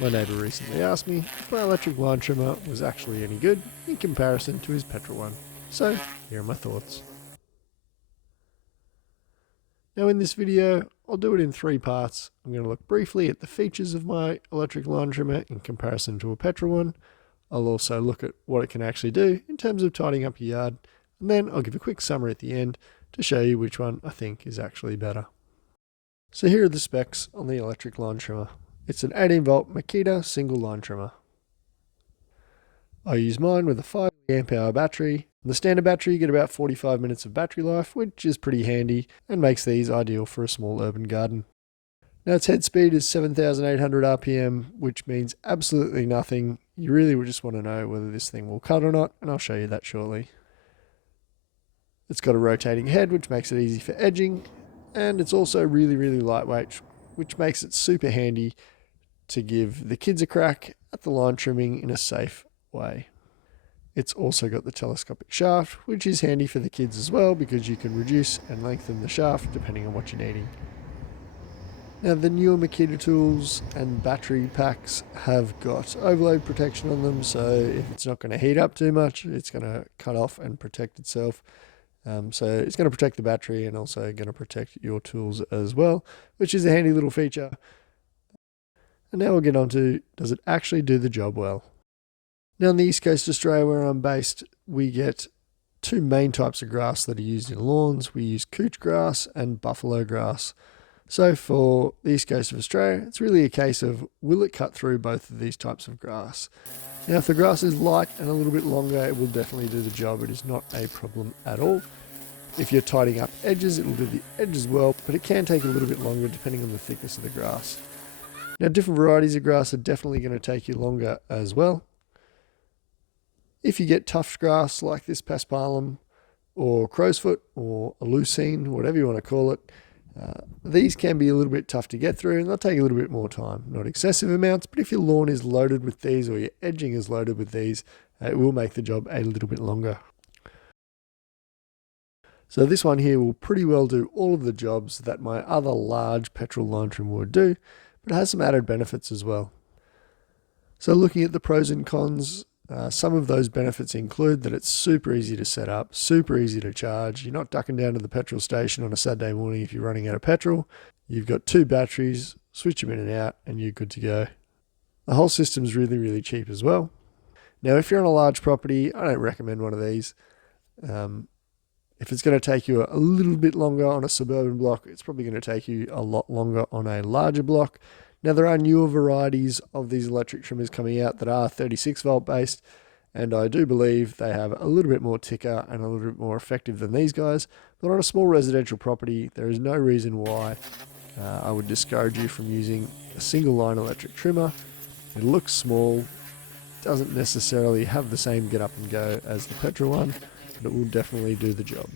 My neighbour recently asked me if my electric lawn trimmer was actually any good in comparison to his petrol one. So here are my thoughts. Now in this video, I'll do it in 3 parts. I'm going to look briefly at the features of my electric lawn trimmer in comparison to a petrol one. I'll also look at what it can actually do in terms of tidying up your yard, and then I'll give a quick summary at the end to show you which one I think is actually better. So here are the specs on the electric lawn trimmer. It's an 18 volt Makita single line trimmer. I use mine with a 5 amp hour battery. On the standard battery, you get about 45 minutes of battery life, which is pretty handy and makes these ideal for a small urban garden. Now its head speed is 7,800 RPM, which means absolutely nothing. You really would just want to know whether this thing will cut or not, and I'll show you that shortly. It's got a rotating head, which makes it easy for edging, and it's also really lightweight, which makes it super handy to give the kids a crack at the lawn trimming in a safe way. It's also got the telescopic shaft, which is handy for the kids as well because you can reduce and lengthen the shaft depending on what you're needing. Now the newer Makita tools and battery packs have got overload protection on them, so if it's not going to heat up too much, it's going to cut off and protect itself. So it's going to protect the battery and also going to protect your tools as well, which is a handy little feature. And now we'll get on to, does it actually do the job well? Now on the east coast of Australia where I'm based, we get 2 main types of grass that are used in lawns. We use couch grass and buffalo grass. So for the east coast of Australia, it's really a case of, will it cut through both of these types of grass? Now if the grass is light and a little bit longer, it will definitely do the job. It is not a problem at all. If you're tidying up edges, it will do the edges well, but it can take a little bit longer depending on the thickness of the grass. Now different varieties of grass are definitely going to take you longer as well. If you get tuft grass like this paspalum or crowsfoot or a lucine, whatever you want to call it, these can be a little bit tough to get through and they'll take a little bit more time. Not excessive amounts, but if your lawn is loaded with these or your edging is loaded with these, it will make the job a little bit longer. So this one here will pretty well do all of the jobs that my other large petrol lawn trimmer would do, but it has some added benefits as well. So looking at the pros and cons, some of those benefits include that it's super easy to set up, super easy to charge. You're not ducking down to the petrol station on a Saturday morning if you're running out of petrol. You've got 2 batteries, switch them in and out, and you're good to go. The whole system's really cheap as well. Now, if you're on a large property, I don't recommend one of these. If it's going to take you a little bit longer on a suburban block, it's probably going to take you a lot longer on a larger block. Now there are newer varieties of these electric trimmers coming out that are 36 volt based, and I do believe they have a little bit more ticker and a little bit more effective than these guys. But on a small residential property, there is no reason why I would discourage you from using a single line electric trimmer. It looks small, doesn't necessarily have the same get up and go as the petrol one, but it will definitely do the job.